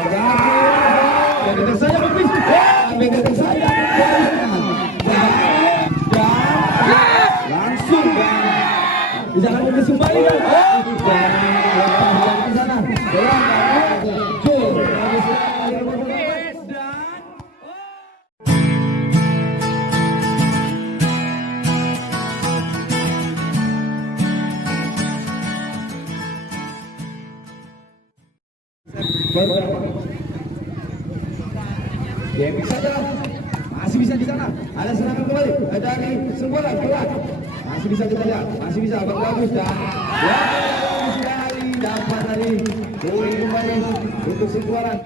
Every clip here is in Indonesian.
Begitu saja begitu. Begitu saja. Dan langsung jangan begitu kembali kan. Di sana. Game saja, masih bisa di sana. Ada serangan kembali dari Senggolan keluar. Masih bisa kita lihat, masih bisa bagus dan bagus sekali dapat dari poin kembali untuk Senggolan.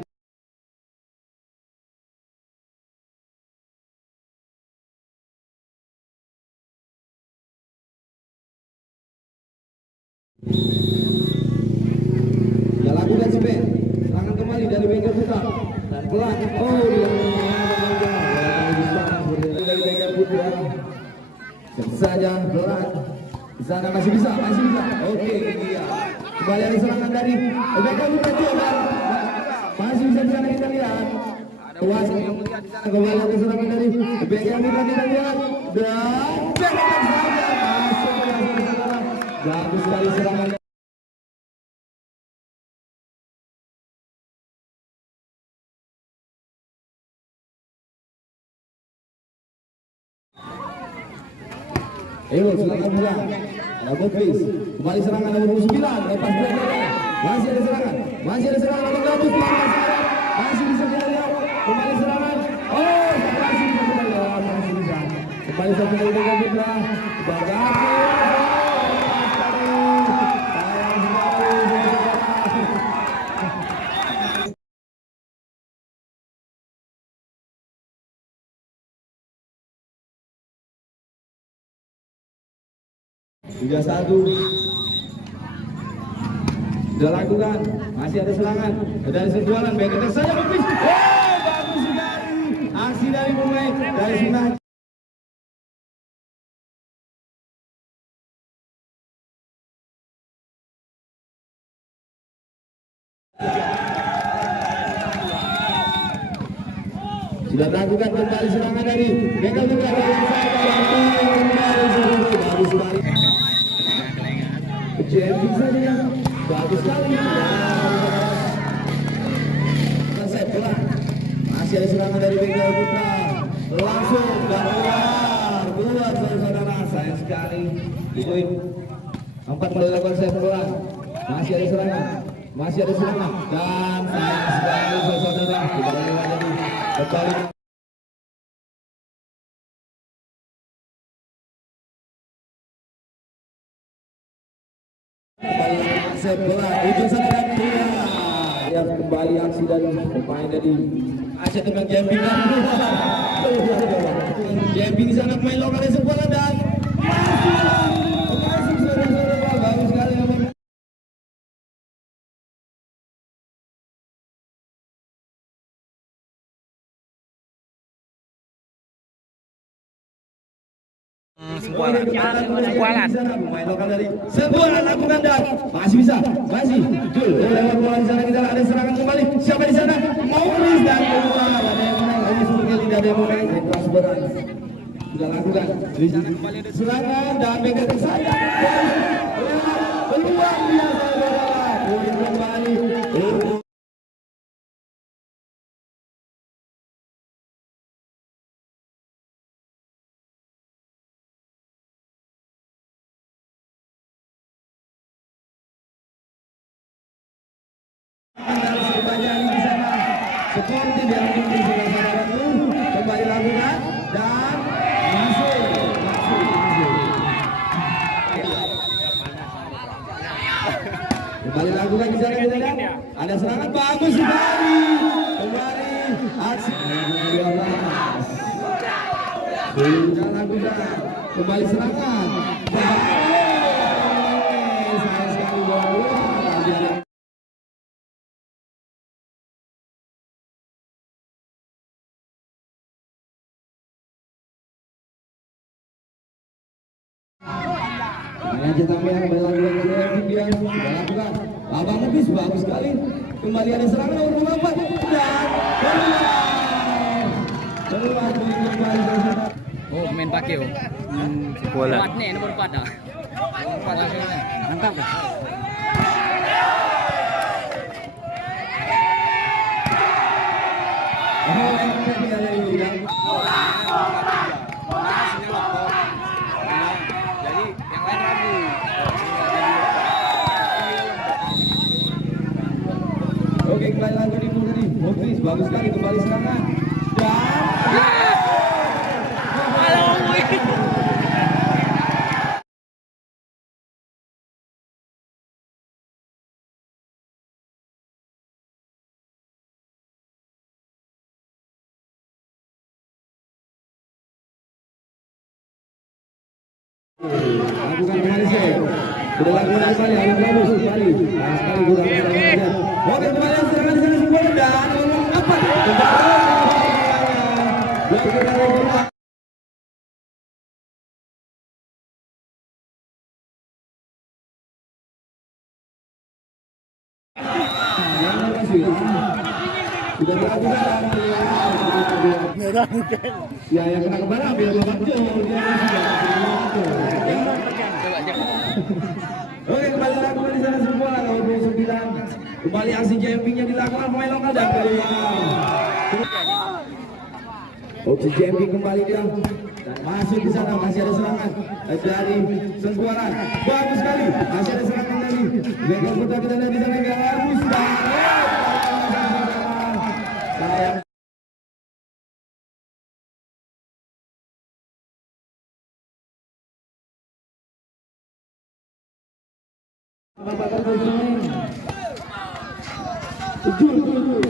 Ya lakukan Sipen, serangan kembali dari Bengkel Putra dan pelan. Oh, dari Bengkel Putra. Saja pelan. Di sana masih bisa. Oke, ini dia. Kembali ada serangan dari Bengkel Putra coba. Masih bisa di sana kita lihat. Ada wasit yang melihat di sana. Kembali ada serangan dari Bengkel Putra kita lihat dan Bengkel saja masuk ke sana. Bagus sekali serangan. Silakan buka. Ada Bokris. Kembali serangan nomor 9. Lepas belakang. Masih ada serangan nomor Gabus. Masih bisa kita lihat. Kembali serangan. Oh, masih bisa kita lihat. Masih bisa. Kembali satu kali dengan Putra. Bagaimana? Sudah satu. Sudah lakukan. Masih ada serangan dari Senggolan. Begitu saja bagus. Bagus sekali. Aksi dari pemain dari Sungai. Sudah lakukan kembali serangan dari Bengkel Putra. Bagus sekali. Jadi saja bagus sekali. Selesai pelan. Masih ada serangan dari Bengkel Putra. Langsung dan keluar saudara. Sayang sekali. Poin 4 melalui konsep pelan. Masih ada serangan dan sayang sekali saudara. Tidak lewat jadi kembali. Sebelah ujung sana dan dia yang kembali aksi dari pemain dari Aceh dengan Jambi dan Jambi di sana pemain lokal Senggolan dan masih saudara-saudara bagus sekali nomor. Senggolan pemain lokal dari Senggolan lakukan dan masih bisa Jul lewat bola di sana kita ada serangan kembali. Siapa di sana? Maurice dan keluar. Ada yang menang ini seperti tidak ada yang menang. Transferan sudah lakukan. Kembali ada serangan dan Bengkel saya peluang dia saudara. Poin kembali. Seperti yang di saudara itu kembali lakukan dan masuk. Kembali lakukan di sana kita lihat ada serangan bagus sekali. Kembali aksi 12. Sudah lakukan kembali serangan. Sayang sekali bola. Hanya cetak merah kembali lagi dia lakukan. Abang lebih bagus sekali. Kembali ada serangan nomor 24 dan keluar kembali. Oh, main pakai oh. Bola. 4 nih, nomor 4 dah. Mantap dah. Oke, kembali lagi di Muklis. Muklis bagus sekali kembali serangan. Lakukan kembali sih. Sudah lakukan kembali, ayo bagus kembali. Nah, sekali kurang serangan. Oke, kembali serangan di sana semua dan nomor 4. Sudah dilakukan. Ya, yang kena kemana? Biar Bapak Jo. Oke, kembali lakukan di sana semua. 29. Kembali aksi jumpingnya dilakukan pemain lokal dan keluar. Opsi jumping kembali dia dan masuk di sana, masih ada serangan dari Sengkuaran. Bagus sekali, masih ada serangan dari Bengkel Putra. Kita lihat di sana bagus sayang.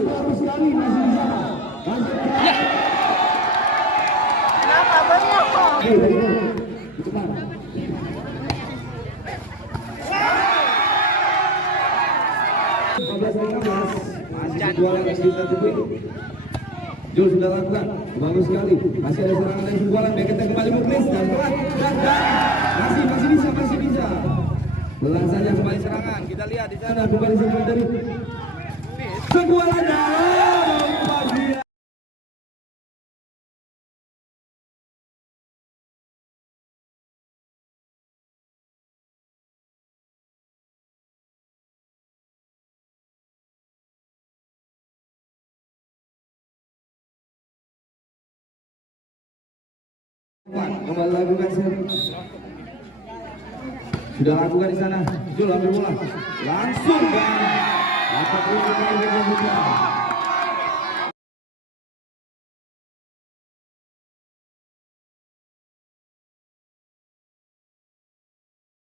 Bagus sekali, masih di sana. Kenapa banyak kok? Jul sudah lakukan, bagus sekali. Masih ada serangan dari Sengkuaran. Kita kembali Muklis dan masih bisa. Pelan saja kembali serangan. Kita lihat di sana kembali serangan dari Sengkuaran. Kembali lakukan sudah lakukan di sana. Jul ambil bola langsung dan dapat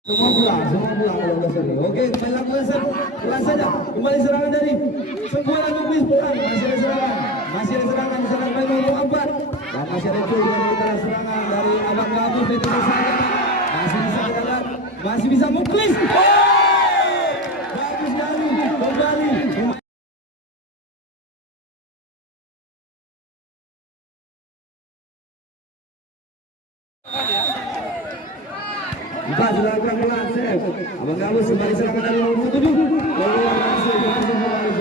semua pulang kalau nggak seri. Oke, kembali lakukan pelan saja. Kembali serangan dari Sengkuaran Muklis pulang. Masih ada serangan di sana main nomor 4 dan masih ada Jul dari kita serangan dari Abang Gabus dari sana. Masih bisa jalan, masih bisa Muklis. Bagus sekali kembali. Empat dilakukan pelan, save. Abang Gabus kembali serangan dari nomor 7. Keluar masuk kembali.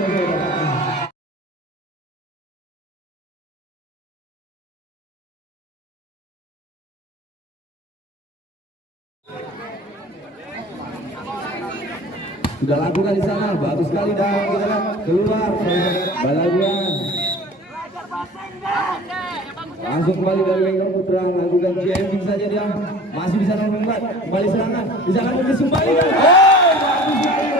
Sudah lakukan di sana, bagus sekali dan kita lihat keluar Balaguan. Langsung kembali dari Bengkel Putra, lakukan jamming saja dia. Masih bisa nomor 4, kembali serangan. Di sana Muklis kembali dan bagus sekali.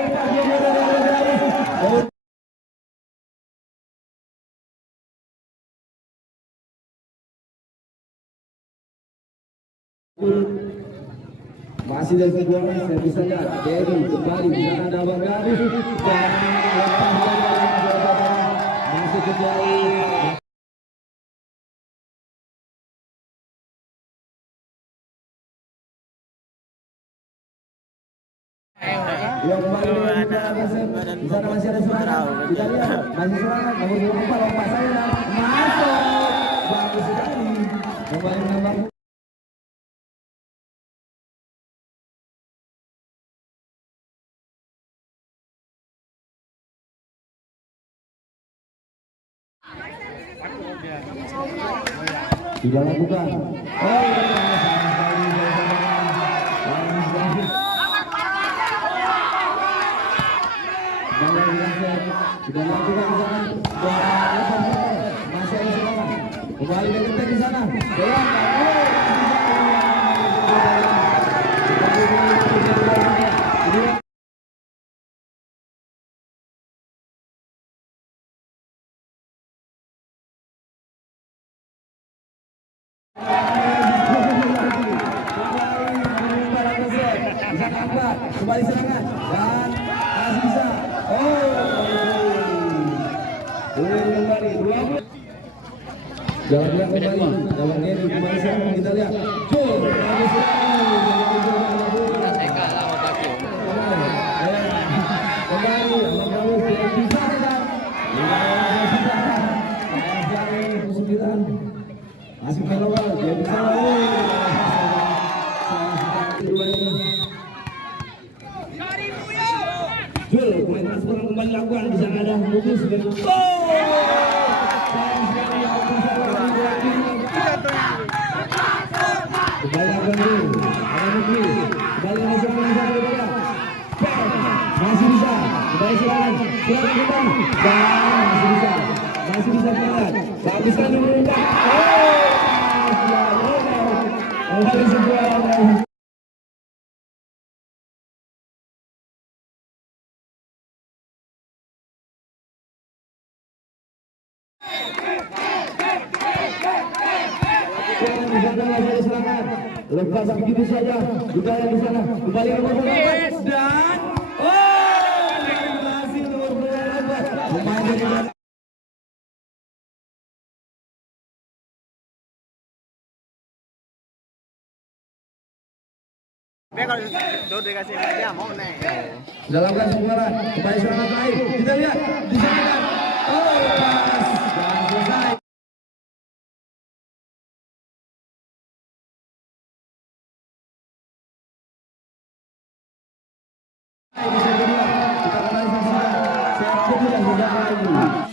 Masih dari Sengkuaran, saya bisa lihat Dedi kembali di sana ada Abang Gabus dan masih kembali. Ya kembali di sana masih ada serangan. Kita lihat masih serangan nomor 24 lompat saya masuk. Bagus sekali. Kembali menambah. Sudah lakukan. Oh, sudah lakukan di sana. Masih ada serangan. Kembali ke di sana. Kembali serangan dan masih bisa. Kembali 20. Jalan kembali. Jalan ini kembali serangan kita lihat. Jul. Masih melawal, dia bisa Jul, main transfer kembali lakukan di sana ada Mugis dan kembali lakukan dulu, ada Mugis, kembali nasional masih bisa, kembali serangan, kembali dan masih bisa kembali, bagus kan mereka. Kembali sebuah lepas begitu saja juga yang di sana kembali ke nomor 8 dan masih nomor 8 pemain dari dalam kesemuran kembali serangan terakhir kita lihat di sana lepas dan selesai. Kita kembali saksikan set kedua sudah lagi.